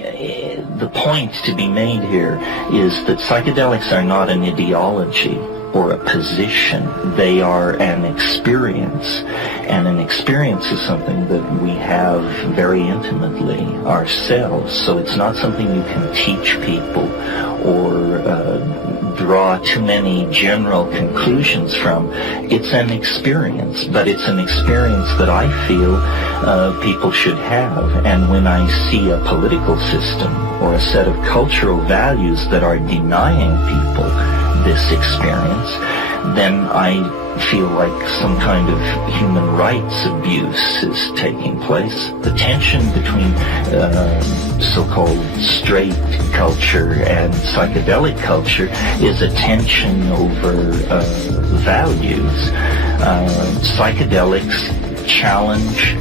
the point to be made here is that psychedelics are not an ideology or a position. They are an experience, and an experience is something that we have very intimately ourselves. So it's not something you can teach people or draw too many general conclusions from. It's an experience, but it's an experience that I feel people should have. And when I see a political system or a set of cultural values that are denying people this experience, then I feel like some kind of human rights abuse is taking place. The tension between so-called straight culture and psychedelic culture is a tension over values. Psychedelics challenge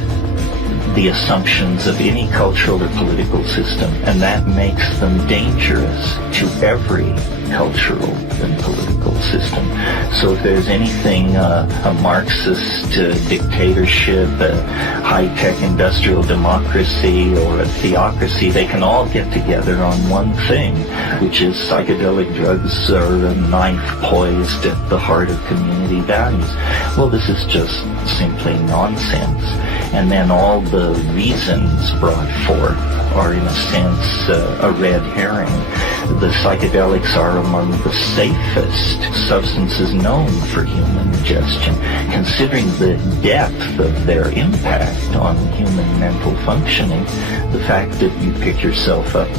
the assumptions of any cultural or political system, and that makes them dangerous to every cultural and political system. So if there's anything a Marxist dictatorship, a high-tech industrial democracy, or a theocracy, they can all get together on one thing, which is psychedelic drugs are a knife poised at the heart of community values. Well, this is just simply nonsense. And then all the reasons brought forth are, in a sense, a red herring. The psychedelics are among the safest substances known for human ingestion, considering the depth of their impact on human mental functioning. The fact that you pick yourself up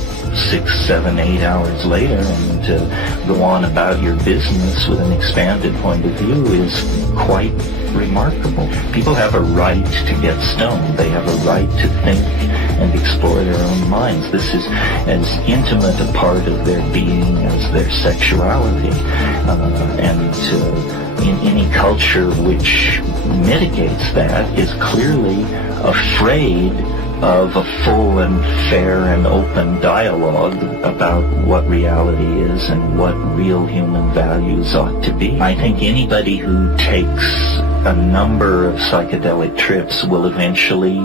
6, 7, 8 hours later and go on about your business with an expanded point of view is quite remarkable. People have a right to get stoned. They have a right to think and explore their own minds. This is as intimate a part of their being as their sexuality. And in any culture which mitigates that is clearly afraid of a full and fair and open dialogue about what reality is and what real human values ought to be. I think anybody who takes a number of psychedelic trips will eventually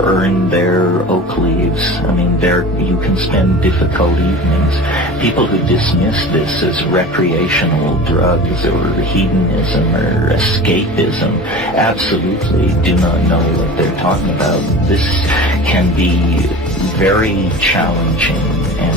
earn their oak leaves. I mean, you can spend difficult evenings. People who dismiss this as recreational drugs or hedonism or escapism absolutely do not know what they're talking about. This can be very challenging and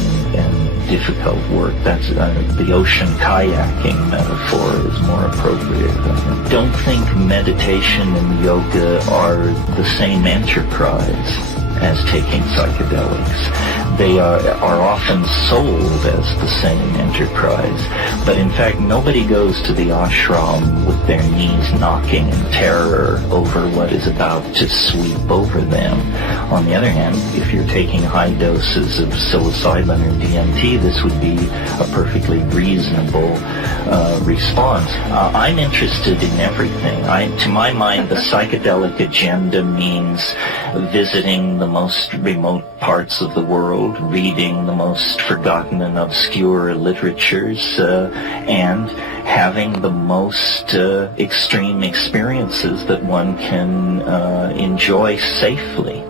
difficult work. That's the ocean kayaking metaphor is more appropriate. I don't think meditation and yoga are the same enterprise as taking psychedelics. They are often sold as the same enterprise, but in fact nobody goes to the ashram with their knees knocking in terror over what is about to sweep over them. On the other hand, if you're taking high doses of psilocybin or DMT, this would be a perfectly reasonable response. I'm interested in everything. To my mind, the psychedelic agenda means visiting the most remote parts of the world, reading the most forgotten and obscure literatures, and having the most extreme experiences that one can enjoy safely.